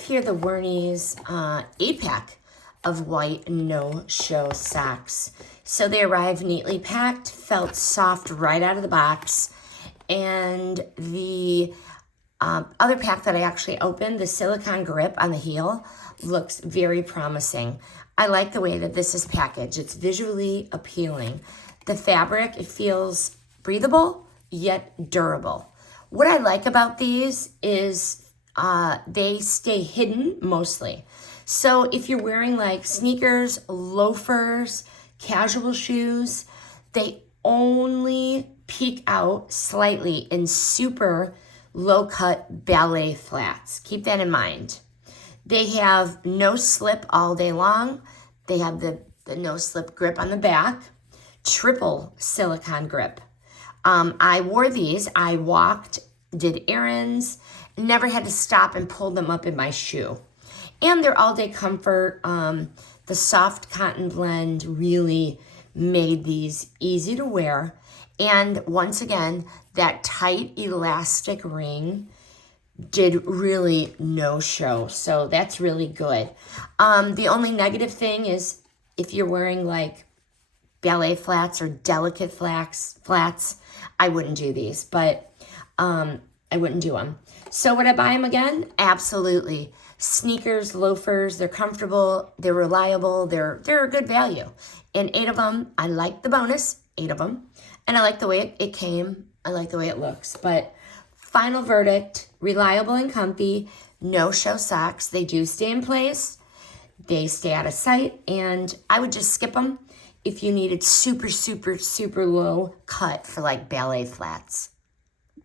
have here the Wernies 8-pack of white no-show socks. So they arrived neatly packed, felt soft right out of the box. And the other pack that I actually opened, the silicone grip on the heel, looks very promising. I like the way that this is packaged. It's visually appealing. The fabric, it feels breathable, yet durable. What I like about these is they stay hidden mostly. So if you're wearing like sneakers, loafers, casual shoes, they only peek out slightly in super low-cut ballet flats. Keep that in mind. They have no slip all day long. They have the no slip grip on the back, triple silicone grip. I wore these. I walked, did errands, never had to stop and pull them up in my shoe. And they're all-day comfort. The soft cotton blend really made these easy to wear. And once again, that tight elastic ring did really no show. So that's really good. The only negative thing is if you're wearing like ballet flats or delicate flats, I wouldn't do these, but I wouldn't do them. So would I buy them again? Absolutely. Sneakers, loafers, they're comfortable, they're reliable, they're a good value. And 8 of them, I like the bonus, 8 of them. And I like the way it came. I like the way it looks. But final verdict, reliable and comfy, no-show socks. They do stay in place. They stay out of sight. And I would just skip them if you needed super, super, super low cut for like ballet flats.